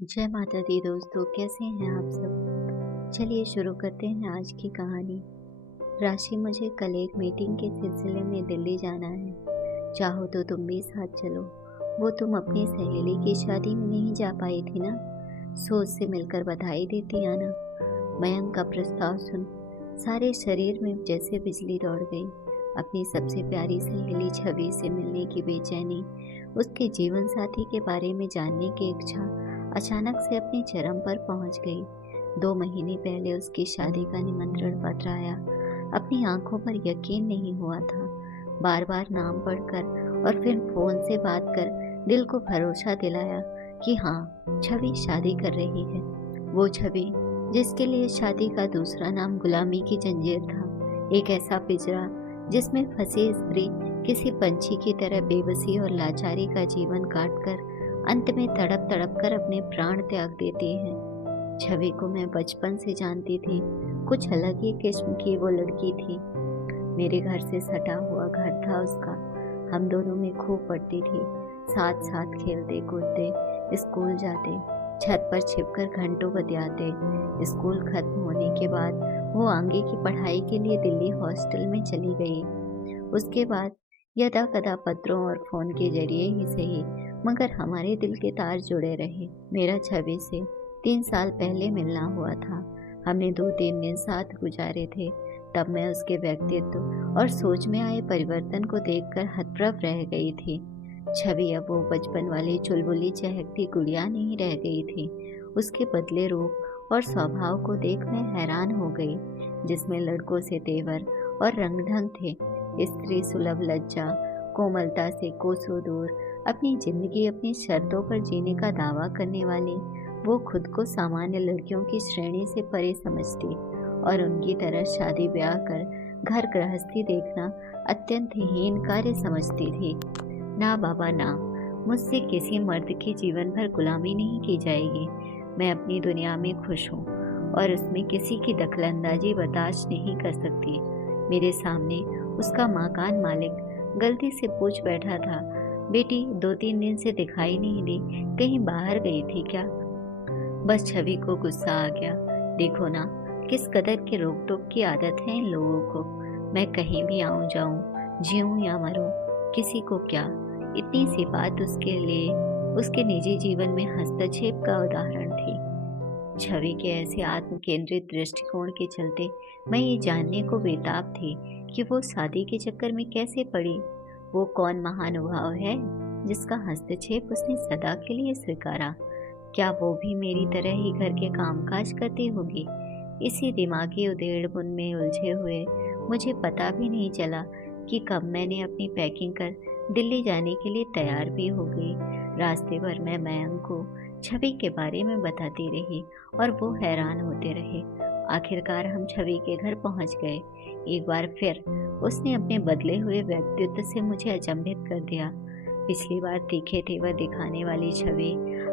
जय माता दी दोस्तों, कैसे हैं आप सब। चलिए शुरू करते हैं आज की कहानी। राशि, मुझे कल एक मीटिंग के सिलसिले में दिल्ली जाना है। चाहो तो तुम भी साथ चलो। वो तुम अपनी सहेली की शादी में नहीं जा पाई थी ना, सो उससे मिलकर बधाई देती आना। मयंक का प्रस्ताव सुन सारे शरीर में जैसे बिजली दौड़ गई। अपनी सबसे प्यारी सहेली छवि से मिलने की बेचैनी, उसके जीवन साथी के बारे में जानने की इच्छा अचानक से अपने चरम पर पहुंच गई। 2 महीने पहले उसकी शादी का निमंत्रण पत्र आया। अपनी आंखों पर यकीन नहीं हुआ था। बार बार नाम पढ़कर और फिर फोन से बात कर दिल को भरोसा दिलाया कि हाँ, छवि शादी कर रही है। वो छवि जिसके लिए शादी का दूसरा नाम गुलामी की जंजीर था। एक ऐसा पिंजरा जिसमें फंसी स्त्री किसी पंछी की तरह बेबसी और लाचारी का जीवन काटकर अंत में तड़प तड़प कर अपने प्राण त्याग देती है। छवि को मैं बचपन से जानती थी। कुछ अलग ही किस्म की वो लड़की थी। मेरे घर से सटा हुआ घर था उसका। हम दोनों में खूब पड़ती थी। साथ साथ खेलते कूदते स्कूल जाते, छत पर छिपकर घंटों बतियाते। स्कूल खत्म होने के बाद वो आगे की पढ़ाई के लिए दिल्ली हॉस्टल में चली गई। उसके बाद यदा कदा पत्रों और फोन के जरिए ही सही, मगर हमारे दिल के तार जुड़े रहे। मेरा छवि से 3 साल पहले मिलना हुआ था। हमने 2-3 दिन साथ गुजारे थे। तब मैं उसके व्यक्तित्व और सोच में आए परिवर्तन को देखकर हतप्रभ रह गई थी। छवि अब वो बचपन वाली चुलबुली चहकती गुड़िया नहीं रह गई थी। उसके बदले रूप और स्वभाव को देख मैं हैरान हो गई, जिसमें लड़कों से तेवर और रंग ढंग थे, स्त्री सुलभ लज्जा कोमलता से कोसों दूर अपनी जिंदगी अपनी शर्तों पर जीने का दावा करने वाली वो खुद को सामान्य लड़कियों की श्रेणी से परे समझती और उनकी तरह शादी ब्याह कर घर गृहस्थी देखना अत्यंत हीन कार्य समझती थी। ना बाबा ना, मुझसे किसी मर्द की जीवन भर गुलामी नहीं की जाएगी। मैं अपनी दुनिया में खुश हूँ और उसमें किसी की दखलंदाजी बर्दाश्त नहीं कर सकती। मेरे सामने उसका मकान मालिक गलती से पूछ बैठा था, बेटी 2-3 दिन से दिखाई नहीं दी, कहीं बाहर गई थी क्या। बस छवि को गुस्सा आ गया। देखो ना, किस कदर की रोक टोक की आदत है इन लोगों को। मैं कहीं भी आऊं जाऊं, जीऊं या मरूं, किसी को क्या। इतनी सी बात उसके लिए उसके निजी जीवन में हस्तक्षेप का उदाहरण थी। छवि के ऐसे आत्म केंद्रित दृष्टिकोण के चलते मैं ये जानने को बेताब थी कि वो शादी के चक्कर में कैसे पड़ी। वो कौन महानुभाव है जिसका हस्तक्षेप उसने सदा के लिए स्वीकारा। क्या वो भी मेरी तरह ही घर के कामकाज करती होगी। इसी दिमागी उधेड़बुन में उलझे हुए मुझे पता भी नहीं चला कि कब मैंने अपनी पैकिंग कर दिल्ली जाने के लिए तैयार भी हो गई। रास्ते भर मैं मयंक को छवि के बारे में बताती रही और वो हैरान होते रहे। आखिरकार हम छवि के घर पहुंच गए। एक बार फिर उसने अपने बदले हुए व्यक्तित्व से मुझे अचंभित कर दिया। पिछली बार तीखे तेवर दिखाने वाली छवि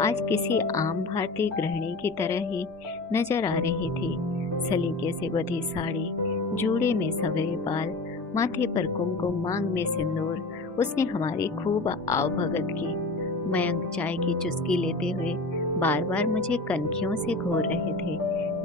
आज किसी आम भारतीय गृहिणी की तरह ही नजर आ रही थी। सलीके से बधी साड़ी, जूड़े में सवरे बाल, माथे पर कुमकुम, मांग में सिंदूर। उसने हमारी खूब आवभगत की। मयंक चाय की चुस्की लेते हुए बार बार मुझे कनखियों से घूर रहे थे,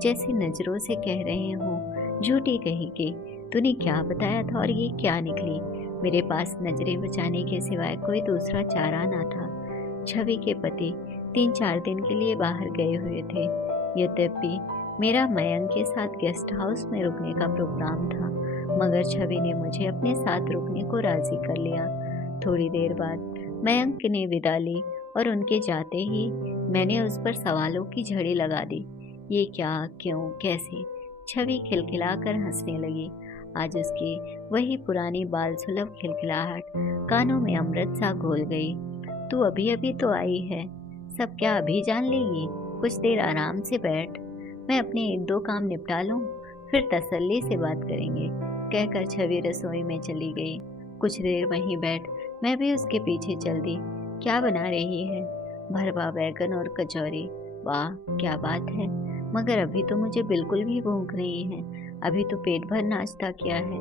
जैसे नजरों से कह रहे हों, झूठी कही के तूने क्या बताया था और ये क्या निकली। मेरे पास नजरें बचाने के सिवाय कोई दूसरा चारा ना था। छवि के पति 3-4 दिन के लिए बाहर गए हुए थे। यद्यपि मेरा मयंक के साथ गेस्ट हाउस में रुकने का प्रोग्राम था, मगर छवि ने मुझे अपने साथ रुकने को राजी कर लिया। थोड़ी देर बाद मयंक ने विदा ली और उनके जाते ही मैंने उस पर सवालों की झड़ी लगा दी। ये क्या, क्यों, कैसे। छवि खिलखिलाकर हंसने लगी। आज उसकी वही पुरानी बाल सुलभ खिलखिलाहट कानों में अमृत सा घोल गई। तू अभी अभी तो आई है, सब क्या अभी जान लेगी। कुछ देर आराम से बैठ, मैं अपने 1-2 काम निपटा लूं, फिर तसल्ली से बात करेंगे, कहकर छवि रसोई में चली गई। कुछ देर वहीं बैठ मैं भी उसके पीछे चल दी। क्या बना रही है। भरवा बैगन और कचौरी। वाह क्या बात है, मगर अभी तो मुझे बिल्कुल भी भूख नहीं है। अभी तो पेट भर नाश्ता किया है।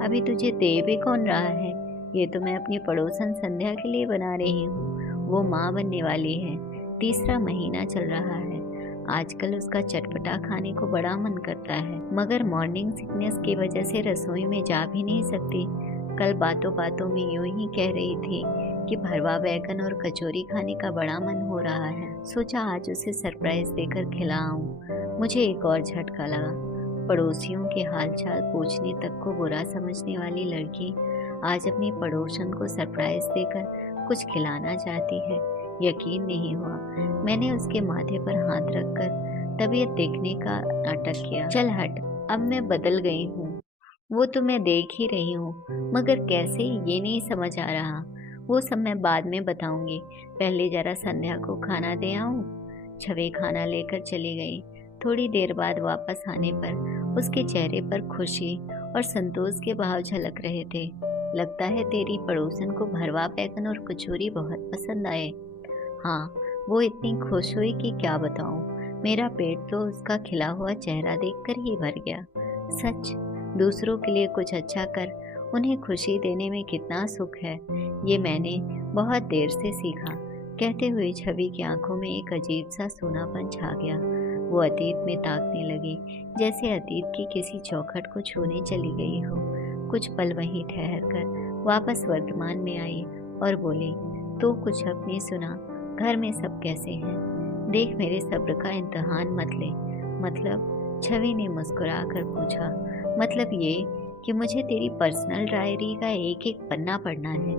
अभी तुझे दे भी कौन रहा है। ये तो मैं अपनी पड़ोसन संध्या के लिए बना रही हूँ। वो माँ बनने वाली है। तीसरा महीना चल रहा है। आजकल उसका चटपटा खाने को बड़ा मन करता है, मगर मॉर्निंग सिकनेस की वजह से रसोई में जा भी नहीं सकती। कल बातों बातों में यूं ही कह रही थी कि भरवा बैगन और कचौरी खाने का बड़ा मन हो रहा है। सोचा आज उसे सरप्राइज देकर खिलाऊं। मुझे एक और झटका लगा। पड़ोसियों के हालचाल पूछने तक को बुरा समझने वाली लड़की आज अपनी पड़ोसन को सरप्राइज देकर कुछ खिलाना चाहती है। यकीन नहीं हुआ। मैंने उसके माथे पर हाथ रखकर तबीयत देखने का नाटक किया। चल हट, अब मैं बदल गई हूँ। वो तो मैं देख ही रही हूँ, मगर कैसे ये नहीं समझ आ रहा। वो सब मैं बाद में बताऊंगी। पहले जरा संध्या को खाना दे आऊं। छवि खाना लेकर चली गई। थोड़ी देर बाद वापस आने पर उसके चेहरे पर खुशी और संतोष के भाव झलक रहे थे। लगता है तेरी पड़ोसन को भरवा बैगन और कचौरी बहुत पसंद आए। हाँ, वो इतनी खुश हुई कि क्या बताऊं। मेरा पेट तो उसका खिला हुआ चेहरा देखकर ही भर गया। सच, दूसरों के लिए कुछ अच्छा कर उन्हें खुशी देने में कितना सुख है, ये मैंने बहुत देर से सीखा। कहते हुए छवि की आंखों में एक अजीब सा सूनापन छा गया। वो अतीत में ताकने लगी, जैसे अतीत की किसी चौखट को छूने चली गई हो। कुछ पल वहीं ठहरकर वापस वर्तमान में आई और बोली, तो कुछ अपनी सुना, घर में सब कैसे हैं? देख, मेरे सब्र का इम्तिहान मत ले। मतलब? छवि ने मुस्कुरा कर पूछा। मतलब ये कि मुझे तेरी पर्सनल डायरी का एक एक पन्ना पढ़ना है।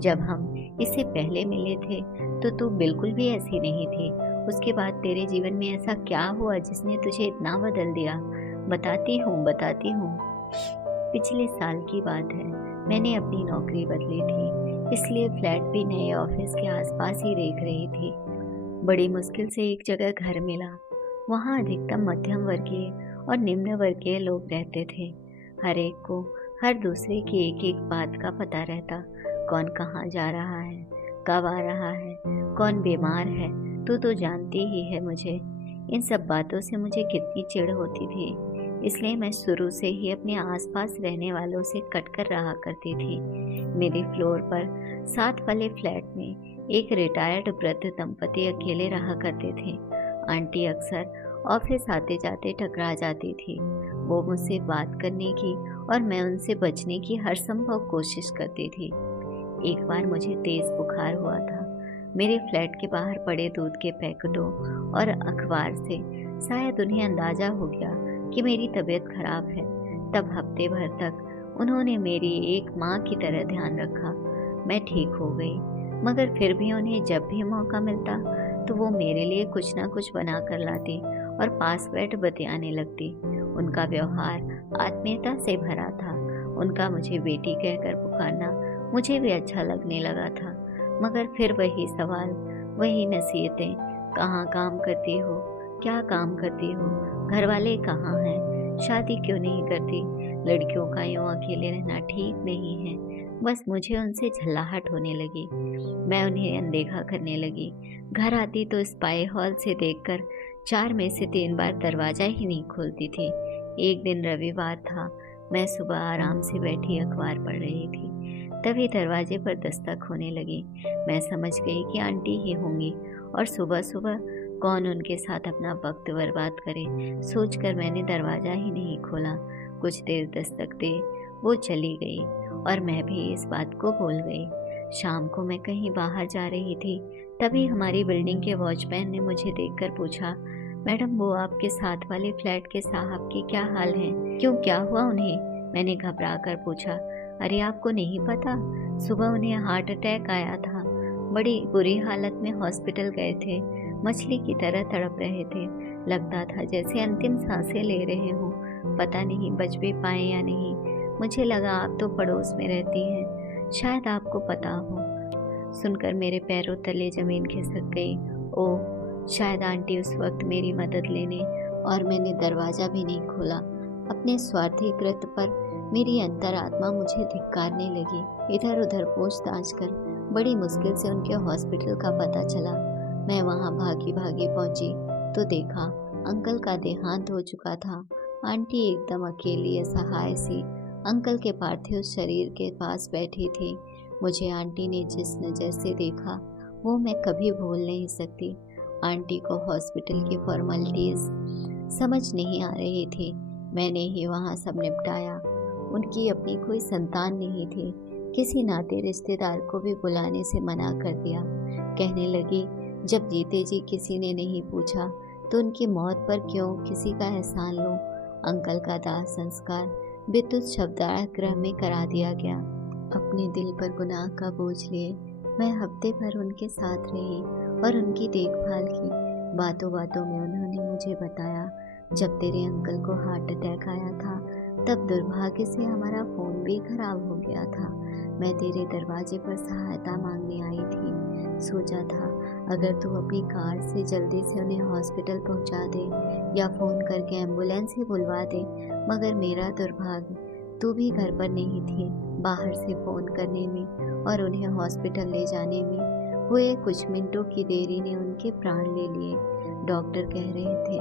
जब हम इससे पहले मिले थे तो तू बिल्कुल भी ऐसी नहीं थी। उसके बाद तेरे जीवन में ऐसा क्या हुआ जिसने तुझे इतना बदल दिया? बताती हूँ। पिछले साल की बात है। मैंने अपनी नौकरी बदली थी, इसलिए फ्लैट भी नए ऑफिस के आसपास ही देख रही थी। बड़ी मुश्किल से एक जगह घर मिला। वहाँ अधिकतम मध्यम वर्गीय और निम्न वर्गीय लोग रहते थे। हर एक को हर दूसरे की एक एक बात का पता रहता। कौन कहाँ जा रहा है, कब आ रहा है, कौन बीमार है। तू तो जानती ही है मुझे। इन सब बातों से मुझे कितनी चिढ़ होती थी, इसलिए मैं शुरू से ही अपने आसपास रहने वालों से कटकर रहा करती थी। मेरे फ्लोर पर साथ वाले फ्लैट में एक रिटायर्ड वृद्ध दंपति अकेले रहा करते थे। आंटी अक्सर ऑफिस आते जाते टकरा जाती थी। वो मुझसे बात करने की और मैं उनसे बचने की हर संभव कोशिश करती थी। एक बार मुझे तेज बुखार हुआ था। मेरे फ्लैट के बाहर पड़े दूध के पैकेटों और अखबार से शायद उन्हें अंदाजा हो गया कि मेरी तबीयत खराब है। तब हफ्ते भर तक उन्होंने मेरी एक माँ की तरह ध्यान रखा। मैं ठीक हो गई, मगर फिर भी उन्हें जब भी मौका मिलता तो वो मेरे लिए कुछ ना कुछ बना कर लाती और पास बैठ बतियाने लगती। उनका व्यवहार आत्मीयता से भरा था। उनका मुझे बेटी कहकर पुकारना मुझे भी अच्छा लगने लगा था। मगर फिर वही सवाल, वही नसीहतें। कहाँ काम करती हो, क्या काम करती हो, घर वाले कहाँ हैं, शादी क्यों नहीं करती, लड़कियों का यूँ अकेले रहना ठीक नहीं है। बस मुझे उनसे झल्लाहट होने लगी। मैं उन्हें अनदेखा करने लगी। घर आती तो स्पाई हॉल से देखकर 4 में से 3 बार दरवाज़ा ही नहीं खोलती थी। एक दिन रविवार था। मैं सुबह आराम से बैठी अखबार पढ़ रही थी, तभी दरवाजे पर दस्तक होने लगी। मैं समझ गई कि आंटी ही होंगी और सुबह सुबह कौन उनके साथ अपना वक्त बर्बाद करे। सोचकर मैंने दरवाज़ा ही नहीं खोला। कुछ देर दस्तक दे वो चली गई और मैं भी इस बात को भूल गई। शाम को मैं कहीं बाहर जा रही थी, तभी हमारी बिल्डिंग के वॉचमैन ने मुझे देखकर पूछा, मैडम वो आपके साथ वाले फ्लैट के साहब की क्या हाल है? क्यों, क्या हुआ उन्हें? मैंने घबरा कर पूछा। अरे आपको नहीं पता, सुबह उन्हें हार्ट अटैक आया था। बड़ी बुरी हालत में हॉस्पिटल गए थे। मछली की तरह तड़प रहे थे। लगता था जैसे अंतिम सांसें ले रहे हों। पता नहीं बच भी पाए या नहीं। मुझे लगा आप तो पड़ोस में रहती हैं, शायद आपको पता हो। सुनकर मेरे पैरों तले जमीन खिसक गई। ओह, शायद आंटी उस वक्त मेरी मदद लेने, और मैंने दरवाज़ा भी नहीं खोला। अपने स्वार्थी कृत्य पर मेरी अंतरात्मा मुझे धिक्कारने लगी। इधर उधर पूछताछ कर बड़ी मुश्किल से उनके हॉस्पिटल का पता चला। मैं वहाँ भागी भागी पहुँची तो देखा अंकल का देहांत हो चुका था। आंटी एकदम अकेली असहाय सी अंकल के पार्थिव शरीर के पास बैठी थी। मुझे आंटी ने जिस नज़र से देखा वो मैं कभी भूल नहीं सकती। आंटी को हॉस्पिटल की फॉर्मेलिटीज समझ नहीं आ रही थी। मैंने ही वहाँ सब निपटाया। उनकी अपनी कोई संतान नहीं थी। किसी नाते रिश्तेदार को भी बुलाने से मना कर दिया। कहने लगी, जब जीते जी किसी ने नहीं पूछा तो उनकी मौत पर क्यों किसी का एहसान लूं। अंकल का दाह संस्कार विद्युत शवदाह में करा दिया गया। अपने दिल पर गुनाह का बोझ लिए मैं हफ्ते भर उनके साथ रही और उनकी देखभाल की। बातों बातों में उन्होंने मुझे बताया, जब तेरे अंकल को हार्ट अटैक आया था तब दुर्भाग्य से हमारा फ़ोन भी खराब हो गया था। मैं तेरे दरवाजे पर सहायता मांगने आई थी। सोचा था अगर तू अपनी कार से जल्दी से उन्हें हॉस्पिटल पहुंचा दे या फ़ोन करके एम्बुलेंस ही बुलवा दे, मगर मेरा दुर्भाग्य तू भी घर पर नहीं थी। बाहर से फ़ोन करने में और उन्हें हॉस्पिटल ले जाने में हुए कुछ मिनटों की देरी ने उनके प्राण ले लिए। डॉक्टर कह रहे थे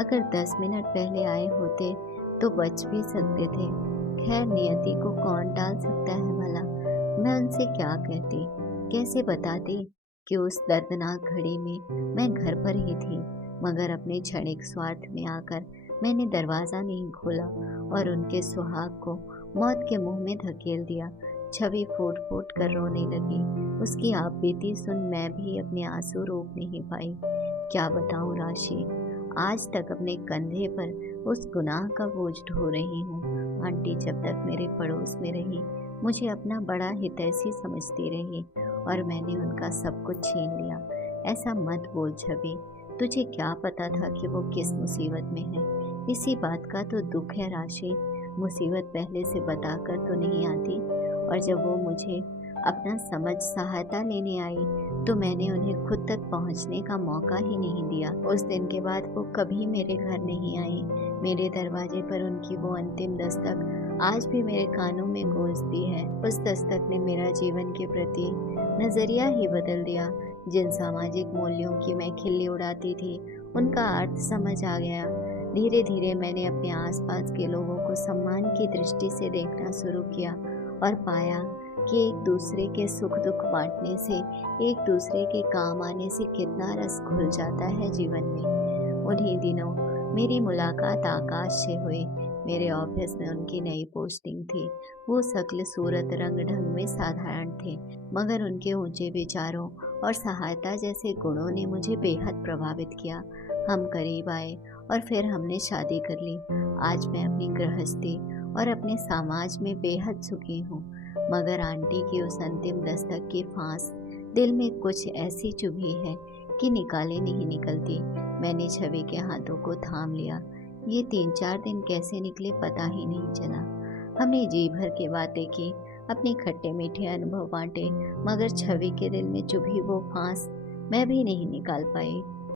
अगर 10 मिनट पहले आए होते तो बच भी सकते थे। खैर, नियति को कौन टाल सकता है भला। मैं उनसे क्या कहती, कैसे बताती कि उस दर्दनाक घड़ी में मैं घर पर ही थी, मगर अपने क्षणिक स्वार्थ में आकर मैंने दरवाज़ा नहीं खोला और उनके सुहाग को मौत के मुंह में धकेल दिया। छवि फूट फूट कर रोने लगी। उसकी आपबीती सुन मैं भी अपने आंसू रोक नहीं पाई। क्या बताऊं राशि, आज तक अपने कंधे पर उस गुनाह का बोझ ढो रही हूँ। आंटी जब तक मेरे पड़ोस में रही मुझे अपना बड़ा हितैषी समझती रही और मैंने उनका सब कुछ छीन लिया। ऐसा मत बोल छवि, तुझे क्या पता था कि वो किस मुसीबत में है। इसी बात का तो दुख है राशि। मुसीबत पहले से बताकर तो नहीं आती, और जब वो मुझे अपना समझ सहायता लेने आई तो मैंने उन्हें खुद तक पहुंचने का मौका ही नहीं दिया। उस दिन के बाद वो कभी मेरे घर नहीं आई। मेरे दरवाजे पर उनकी वो अंतिम दस्तक आज भी मेरे कानों में गूंजती है। उस दस्तक ने मेरा जीवन के प्रति नजरिया ही बदल दिया। जिन सामाजिक मूल्यों की मैं खिल्ली उड़ाती थी उनका अर्थ समझ आ गया। धीरे धीरे मैंने अपने आसपास के लोगों को सम्मान की दृष्टि से देखना शुरू किया और पाया कि एक दूसरे के सुख दुख बांटने से, एक दूसरे के काम आने से कितना रस घुल जाता है जीवन में। उन्हीं दिनों मेरी मुलाकात आकाश से हुई। मेरे ऑफिस में उनकी नई पोस्टिंग थी। वो शक्ल सूरत रंग ढंग में साधारण थे, मगर उनके ऊंचे विचारों और सहायता जैसे गुणों ने मुझे बेहद प्रभावित किया। हम करीब आए और फिर हमने शादी कर ली। आज मैं अपनी गृहस्थी और अपने समाज में बेहद सुखी हूँ, मगर आंटी की उस अंतिम दस्तक की फांस दिल में कुछ ऐसी चुभी है कि निकाले नहीं निकलती। मैंने छवि के हाथों को थाम लिया। ये 3-4 दिन कैसे निकले पता ही नहीं चला। हमने जी भर के बातें की, अपने खट्टे मीठे अनुभव बांटे, मगर छवि के दिल में चुभी वो फांस मैं भी नहीं निकाल पाई।